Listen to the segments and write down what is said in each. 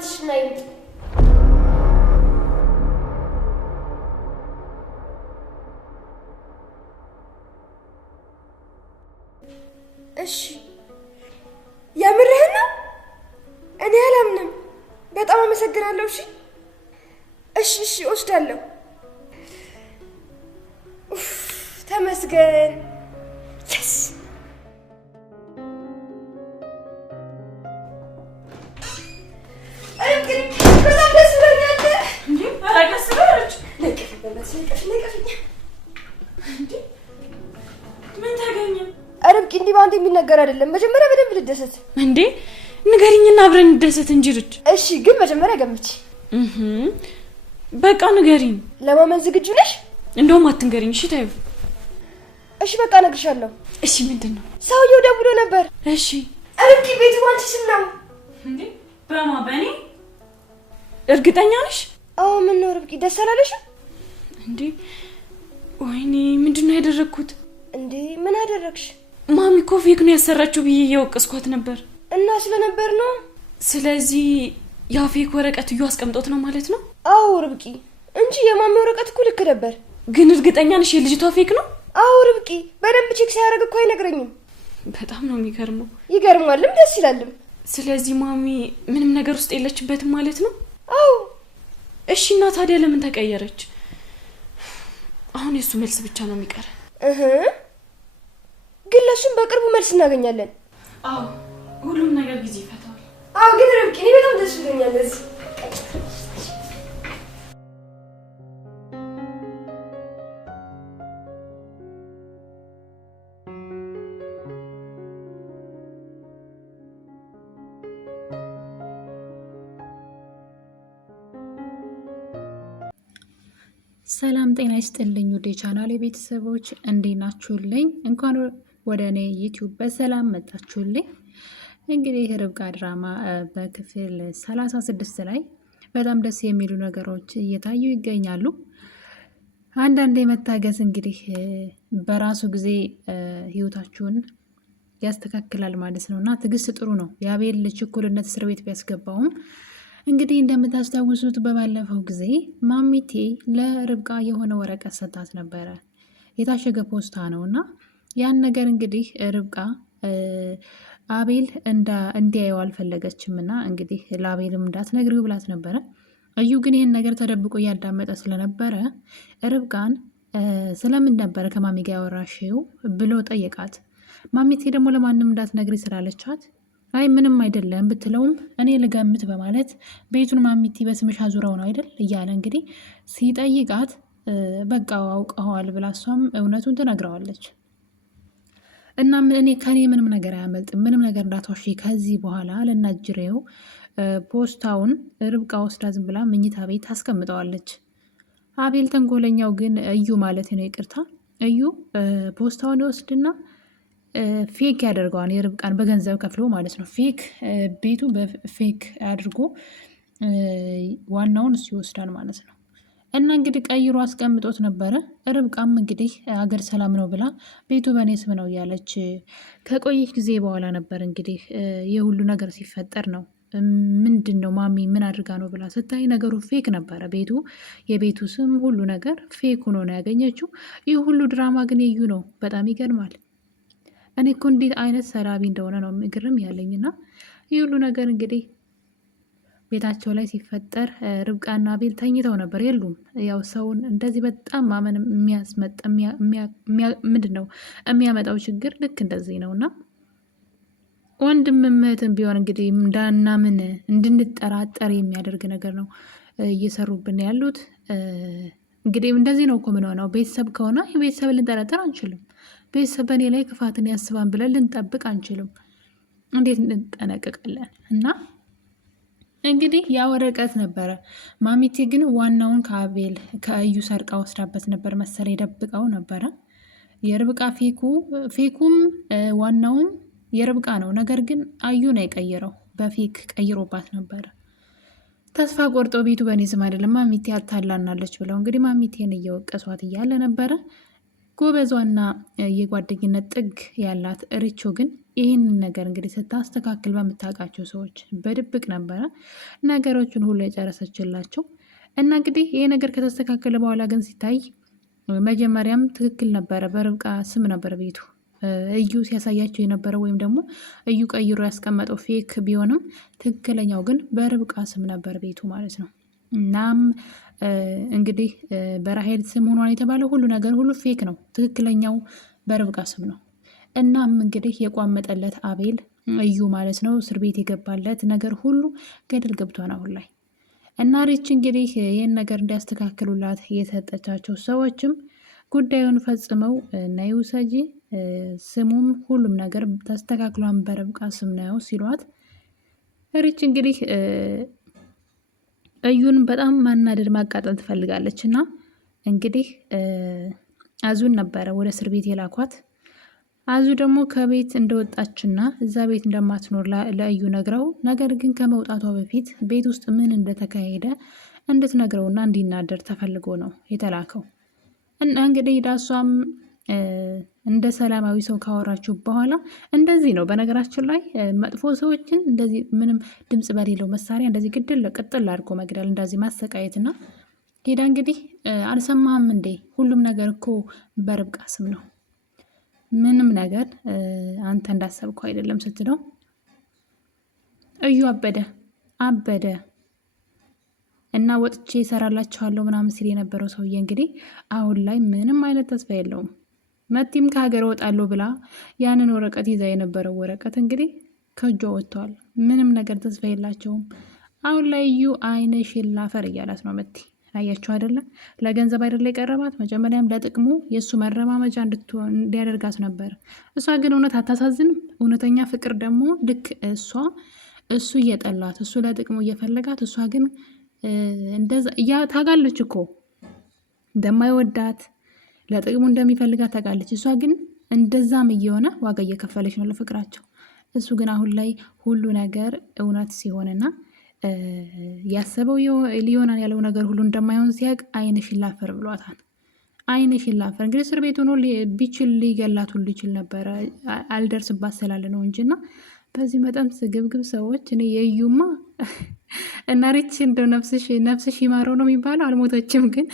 በእናትሽ ነይ። እሺ የምርህን ነው? እኔ አላምንም። በጣም አመሰግናለሁ። እሺ እወስዳለሁ። ተመስገን። yes በጣም ደስ ብሎኛል። እንዴ አራቀስ ብለሽ ምን ታገኘ? ርብቃ እንዲህ ባንተ የሚነገር አይደለም። መጀመሪያ በደንብ ልደሰት። እንዴ ንገሪኝና አብረን እንደሰት እንጂ ልጅ። እሺ ግን መጀመሪያ ገምቺ። በቃ ንገሪኝ። ለማመን ዝግጁ ነሽ? እንደውም አትንገሪኝ። እሺ ታዩ። እሺ በቃ እነግርሻለሁ። እሺ ምንድነው? ሰውየው ደውሎ ነበር። እሺ ርብቃ ቤቱ ባንቺ ስም ነው። እንዴ በማ በኔ? እርግጠኛ ነሽ? አዎ። ምን ነው ርብቃ ደስ አላለሽም እንዴ? ወይኔ ምንድነው ያደረኩት? እንዴ ምን አደረግሽ? ማሚ እኮ ፌክ ነው ያሰራችው ብዬ እየወቀስኳት ነበር። እና ስለነበር ነው። ስለዚህ ያ ፌክ ወረቀት እዩ አስቀምጦት ነው ማለት ነው? አዎ ርብቃ እንጂ የማሚ ወረቀት እኮ ልክ ነበር። ግን እርግጠኛ ነሽ የልጅቷ ፌክ ነው? አዎ ርብቃ በደንብ ቼክ ሲያደርግ እኮ አይነግረኝም። በጣም ነው የሚገርመው። ይገርማልም ደስ ይላልም። ስለዚህ ማሚ ምንም ነገር ውስጥ የለችበትም ማለት ነው? አዎ። እሺ እና ታዲያ ለምን ተቀየረች? አሁን የሱ መልስ ብቻ ነው የሚቀር። ግን ለሱም በቅርቡ መልስ እናገኛለን። አዎ ሁሉም ነገር ጊዜ ይፈታል። አዎ ግን ርብቃ እኔ በጣም ደስ ብሎኛል። ሰላም ጤና ይስጥልኝ ወደ ቻናሌ ቤተሰቦች እንዴት ናችሁልኝ? እንኳን ወደ እኔ ዩቲዩብ በሰላም መጣችሁልኝ። እንግዲህ ርብቃ ድራማ በክፍል 36 ላይ በጣም ደስ የሚሉ ነገሮች እየታዩ ይገኛሉ። አንዳንዴ መታገስ እንግዲህ በራሱ ጊዜ ህይወታችሁን ያስተካክላል ማለት ነው እና ትዕግስት ጥሩ ነው። የአቤል ችኩልነት እስር ቤት ቢያስገባውም እንግዲህ እንደምታስታውሱት በባለፈው ጊዜ ማሚቴ ለርብቃ የሆነ ወረቀት ሰጣት ነበረ። የታሸገ ፖስታ ነው እና ያን ነገር እንግዲህ ርብቃ አቤል እንዲያየው አልፈለገችም እና እንግዲህ ለአቤልም እንዳትነግሪው ብላት ነበረ። እዩ ግን ይህን ነገር ተደብቆ እያዳመጠ ስለነበረ ርብቃን ስለምን ነበረ ከማሚ ጋር ያወራሽው ብሎ ጠየቃት። ማሚቴ ደግሞ ለማንም እንዳትነግሪ ስላለቻት አይ ምንም አይደለም ብትለውም እኔ ልገምት በማለት ቤቱን ማሚቲ በስምሽ አዙረው ነው አይደል እያለ እንግዲህ ሲጠይቃት በቃ አውቀዋል ብላ እሷም እውነቱን ትነግረዋለች። እና እኔ ከኔ ምንም ነገር አያመልጥም፣ ምንም ነገር እንዳትዋሺ ከዚህ በኋላ ለናጅሬው ፖስታውን ርብቃ ወስዳ ዝም ብላ መኝታ ቤት ታስቀምጠዋለች። አቤል ተንኮለኛው ግን እዩ ማለት ነው፣ ይቅርታ እዩ ፖስታውን ይወስድና ፌክ ያደርገዋል። የርብቃን በገንዘብ ከፍሎ ማለት ነው። ፌክ ቤቱ በፌክ አድርጎ ዋናውን እሱ ይወስዳል ማለት ነው። እና እንግዲህ ቀይሮ አስቀምጦት ነበረ። ርብቃም እንግዲህ አገር ሰላም ነው ብላ ቤቱ በእኔ ስም ነው እያለች ከቆየች ጊዜ በኋላ ነበር እንግዲህ የሁሉ ነገር ሲፈጠር ነው። ምንድን ነው ማሚ ምን አድርጋ ነው ብላ ስታይ ነገሩ ፌክ ነበረ። የቤቱ ስም ሁሉ ነገር ፌክ ሆኖ ነው ያገኘችው። ይህ ሁሉ ድራማ ግን የዩ ነው። በጣም ይገርማል። እኔ እኮ እንዴት አይነት ሰራቢ እንደሆነ ነው ግርም ያለኝና ይህ ሁሉ ነገር እንግዲህ ቤታቸው ላይ ሲፈጠር ርብቃና አቤል ተኝተው ነበር፣ የሉም። ያው ሰውን እንደዚህ በጣም ማመን ምንድን ነው የሚያመጣው ችግር ልክ እንደዚህ ነው። እና ወንድም እህትም ቢሆን እንግዲህ እንዳናምን እንድንጠራጠር የሚያደርግ ነገር ነው እየሰሩብን ያሉት። እንግዲህ እንደዚህ ነው እኮ ምን ሆነው ቤተሰብ ከሆነ ቤተሰብ ልንጠረጠር አንችልም። ቤተሰብ በእኔ ላይ ክፋትን ያስባን ብለን ልንጠብቅ አንችልም። እንዴት እንጠነቀቃለን? እና እንግዲህ ያ ወረቀት ነበረ። ማሚቴ ግን ዋናውን ከአቤል ከእዩ ሰርቃ ወስዳበት ነበር መሰለ፣ የደብቀው ነበረ። የርብቃ ፌኩም ዋናውም የርብቃ ነው። ነገር ግን አዩ ነው የቀየረው፣ በፌክ ቀይሮባት ነበረ። ተስፋ ቆርጦ ቤቱ በእኔ ስም አይደለም ማሚቴ አታላናለች ብለው እንግዲህ ማሚቴን እየወቀሷት እያለ ነበረ። ጎበዟና የጓደኝነት ጥግ ያላት ርቾ ግን ይህንን ነገር እንግዲህ ስታስተካክል በምታውቃቸው ሰዎች በድብቅ ነበረ ነገሮችን ሁሉ የጨረሰችላቸው እና እንግዲህ ይሄ ነገር ከተስተካከለ በኋላ ግን ሲታይ መጀመሪያም ትክክል ነበረ። በርብቃ ስም ነበር ቤቱ እዩ ሲያሳያቸው የነበረው ወይም ደግሞ እዩ ቀይሮ ያስቀመጠው ፌክ ቢሆንም ትክክለኛው ግን በርብቃ ስም ነበር ቤቱ ማለት ነው። እናም እንግዲህ በራሄል ስም ሆኗን የተባለው ሁሉ ነገር ሁሉ ፌክ ነው። ትክክለኛው በርብቃ ስም ነው። እናም እንግዲህ የቋመጠለት አቤል እዩ ማለት ነው እስር ቤት የገባለት ነገር ሁሉ ገደል ገብቷን አሁን ላይ እና ሪች እንግዲህ ይህን ነገር እንዲያስተካክሉላት የሰጠቻቸው ሰዎችም ጉዳዩን ፈጽመው ነይ ውሰጂ ስሙም ሁሉም ነገር ተስተካክሏን በርብቃ ስም ነው ሲሏት ሪች እንግዲህ እዩን በጣም ማናደድ ማቃጠል ትፈልጋለች እና እንግዲህ አዙን ነበረ ወደ እስር ቤት የላኳት። አዙ ደግሞ ከቤት እንደወጣችና እዛ ቤት እንደማትኖር ለእዩ ነግረው፣ ነገር ግን ከመውጣቷ በፊት ቤት ውስጥ ምን እንደተካሄደ እንድትነግረውና እንዲናደር ተፈልጎ ነው የተላከው እና እንግዲህ ዳሷም እንደ ሰላማዊ ሰው ካወራችሁ በኋላ እንደዚህ ነው። በነገራችን ላይ መጥፎ ሰዎችን እንደዚህ ምንም ድምጽ በሌለው መሳሪያ እንደዚህ ግድል ቅጥል አድርጎ መግደል፣ እንደዚህ ማሰቃየትና ሄዳ እንግዲህ አልሰማህም እንዴ ሁሉም ነገር እኮ በርብቃ ስም ነው፣ ምንም ነገር አንተ እንዳሰብከው አይደለም ስትለው እዩ አበደ እና ወጥቼ እሰራላችኋለሁ ምናምን ሲል የነበረው ሰውዬ እንግዲህ አሁን ላይ ምንም አይነት ተስፋ የለውም። መቲም ከሀገር እወጣለሁ ብላ ያንን ወረቀት ይዛ የነበረው ወረቀት እንግዲህ ከእጇ ወጥተዋል። ምንም ነገር ተስፋ የላቸውም። አሁን ላይ እዩ ዓይንሽን ላፈር እያላት ነው መቲ። አያችሁ አይደለ? ለገንዘብ አይደለ የቀረባት፣ መጀመሪያም ለጥቅሙ የእሱ መረማመጃ እንዲያደርጋት ነበር። እሷ ግን እውነት አታሳዝንም? እውነተኛ ፍቅር ደግሞ ልክ እሱ እየጠላት እሱ ለጥቅሙ እየፈለጋት እሷ ግን እንደዛ ታጋለች እኮ እንደማይወዳት ለጥቅሙ እንደሚፈልጋት ታውቃለች። እሷ ግን እንደዛም እየሆነ ዋጋ እየከፈለች ነው ለፍቅራቸው። እሱ ግን አሁን ላይ ሁሉ ነገር እውነት ሲሆንና ያሰበው ሊሆናል ያለው ነገር ሁሉ እንደማይሆን ሲያውቅ ዓይንሽን ላፈር ብሏታል። ዓይንሽን ላፈር እንግዲህ እስር ቤት ሆኖ ቢችል ሊገላት ሁሉ ይችል ነበረ፣ አልደርስባት ስላለ ነው እንጂና በዚህ መጠን ስግብግብ ሰዎች እኔ የዩማ እና ሪች እንደው ነፍስሽ ይማረው ነው የሚባለው። አልሞተችም ግን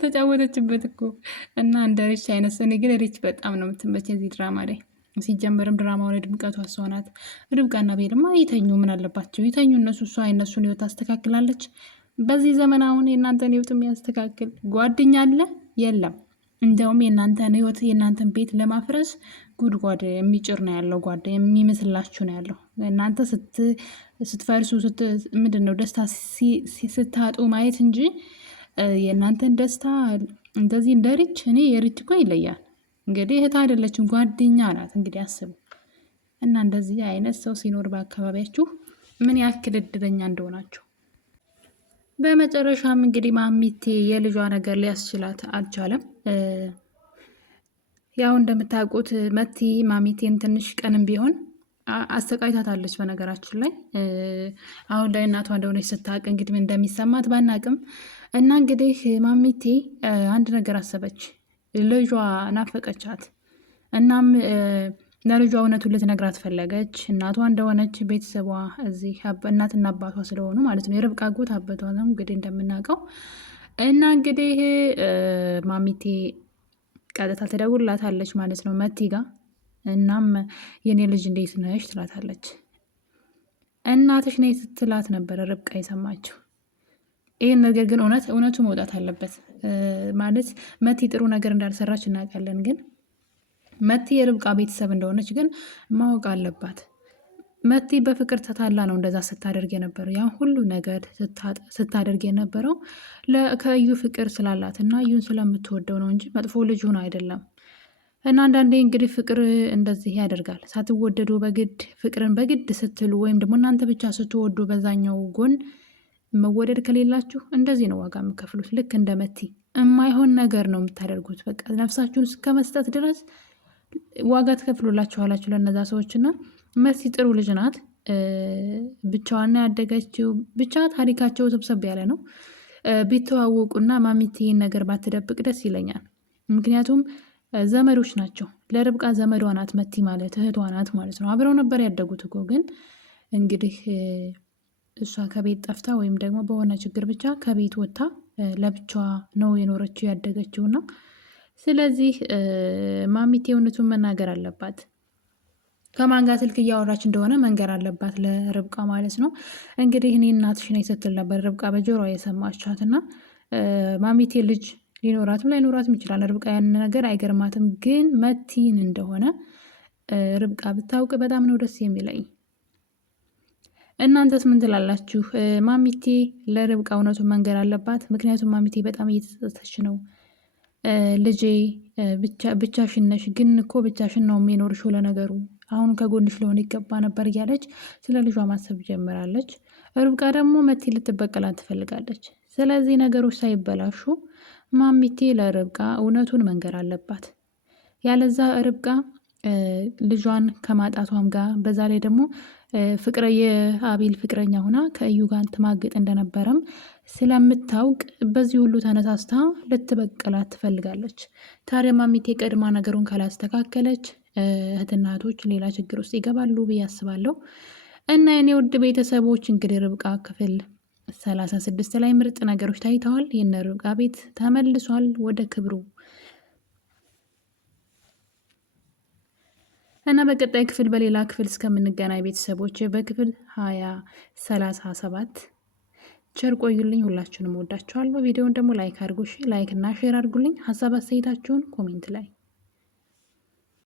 ተጫወተችበት እኮ እና እንደ ሪች አይነት እኔ ግን ሪች በጣም ነው የምትመቸኝ እዚህ ድራማ ላይ። ሲጀመርም ድራማው ላይ ድምቀቷ እሷ ናት። ርብቃና ቤልማ ይተኙ፣ ምን አለባቸው ይተኙ እነሱ። እሷ የእነሱን ህይወት ታስተካክላለች። በዚህ ዘመን አሁን የእናንተን ህይወት የሚያስተካክል ጓደኛ አለ? የለም። እንደውም የእናንተን ህይወት የእናንተን ቤት ለማፍረስ ጉድጓድ የሚጭር ነው ያለው፣ ጓደ የሚመስላችሁ ነው ያለው። እናንተ ስትፈርሱ ምንድን ነው ደስታ ስታጡ ማየት እንጂ የእናንተን ደስታ እንደዚህ እንደ ሪች እኔ የሪች እኮ ይለያል። እንግዲህ እህት አይደለችም ጓደኛ ናት። እንግዲህ አስቡ እና እንደዚህ አይነት ሰው ሲኖር በአካባቢያችሁ ምን ያክል እድለኛ እንደሆናችሁ። በመጨረሻም እንግዲህ ማሚቴ የልጇ ነገር ሊያስችላት አልቻለም። ያው እንደምታውቁት መቲ ማሚቴን ትንሽ ቀንም ቢሆን አሰቃይታታለች። በነገራችን ላይ አሁን ላይ እናቷ እንደሆነች ስታውቅ እንግዲህ እንደሚሰማት ባናቅም እና እንግዲህ ማሚቴ አንድ ነገር አሰበች። ልጇ ናፈቀቻት። እናም ለልጇ እውነቱን ልትነግራት ፈለገች። እናቷ እንደሆነች ቤተሰቧ እዚህ እናትና አባቷ ስለሆኑ ማለት ነው። የርብቃ አጎት አባቷ ነው እንግዲህ እንደምናውቀው እና እንግዲህ ማሚቴ ቀጥታ ትደውልላታለች ማለት ነው መቲ ጋር። እናም የኔ ልጅ እንዴት ነሽ ትላታለች። እናትሽ ነይ ስትላት ነበረ ርብቃ የሰማችው። ይህን ነገር ግን እውነቱ መውጣት አለበት ማለት መቲ ጥሩ ነገር እንዳልሰራች እናውቃለን። ግን መቲ የርብቃ ቤተሰብ እንደሆነች ግን ማወቅ አለባት። መቲ በፍቅር ተታላ ነው እንደዛ ስታደርግ የነበረው። ያን ሁሉ ነገር ስታደርግ የነበረው ከእዩ ፍቅር ስላላት እና እዩን ስለምትወደው ነው እንጂ መጥፎ ልጅ ሆኖ አይደለም። እና አንዳንዴ እንግዲህ ፍቅር እንደዚህ ያደርጋል። ሳትወደዱ በግድ ፍቅርን በግድ ስትሉ ወይም ደግሞ እናንተ ብቻ ስትወዱ በዛኛው ጎን መወደድ ከሌላችሁ እንደዚህ ነው ዋጋ የምከፍሉት። ልክ እንደ መቲ የማይሆን ነገር ነው የምታደርጉት። በቃ ነፍሳችሁን እስከ መስጠት ድረስ ዋጋ ትከፍሉላችኋላችሁ ለነዛ ሰዎችና መሲ ጥሩ ልጅ ናት። ብቻዋና ያደገችው ብቻ ታሪካቸው ሰብሰብ ያለ ነው። ቢተዋወቁና ማሚት ይህን ነገር ባትደብቅ ደስ ይለኛል። ምክንያቱም ዘመዶች ናቸው። ለርብቃ ዘመዷ ናት መቲ ማለት እህቷ ናት ማለት ነው። አብረው ነበር ያደጉት እኮ ግን እንግዲህ እሷ ከቤት ጠፍታ ወይም ደግሞ በሆነ ችግር ብቻ ከቤት ወጥታ ለብቻዋ ነው የኖረችው ያደገችው ነው። ስለዚህ ማሚቴ እውነቱን መናገር አለባት። ከማን ጋር ስልክ እያወራች እንደሆነ መንገር አለባት ለርብቃ ማለት ነው። እንግዲህ እኔ እናትሽ ነኝ ስትል ነበር ርብቃ በጆሮ የሰማቻት እና ማሚቴ ልጅ ሊኖራትም ላይኖራትም ይችላል። ርብቃ ያን ነገር አይገርማትም። ግን መቲን እንደሆነ ርብቃ ብታውቅ በጣም ነው ደስ የሚለኝ። እናንተስ ምን ትላላችሁ? ማሚቴ ለርብቃ እውነቱን መንገር አለባት። ምክንያቱም ማሚቴ በጣም እየተጸጸተች ነው። ልጄ ብቻሽን ነሽ፣ ግን እኮ ብቻሽን ነው የሚኖርሽው። ለነገሩ አሁን ከጎንሽ ሊሆን ይገባ ነበር እያለች ስለ ልጇ ማሰብ ጀምራለች። ርብቃ ደግሞ መቲ ልትበቀላት ትፈልጋለች። ስለዚህ ነገሮች ሳይበላሹ ማሚቴ ለርብቃ እውነቱን መንገር አለባት። ያለዛ ርብቃ ልጇን ከማጣቷም ጋር በዛ ላይ ደግሞ የአቤል ፍቅረኛ ሆና ከእዩ ጋር ትማግጥ እንደነበረም ስለምታውቅ በዚህ ሁሉ ተነሳስታ ልትበቀላት ትፈልጋለች። ታዲያ ማሚቴ ቀድማ ነገሩን ካላስተካከለች እህትና እህቶች ሌላ ችግር ውስጥ ይገባሉ ብዬ አስባለሁ። እና የኔ ውድ ቤተሰቦች እንግዲህ ርብቃ ክፍል 36 ላይ ምርጥ ነገሮች ታይተዋል። የነ ርብቃ ቤት ተመልሷል ወደ ክብሩ እና በቀጣይ ክፍል በሌላ ክፍል እስከምንገናኝ ቤተሰቦች በክፍል 37 ቸር ቆዩልኝ። ሁላችሁንም ወዳችኋለሁ። ቪዲዮውን ደግሞ ላይክ አድርጉ፣ ላይክ እና ሼር አድርጉልኝ። ሀሳብ አስተያየታችሁን ኮሜንት ላይ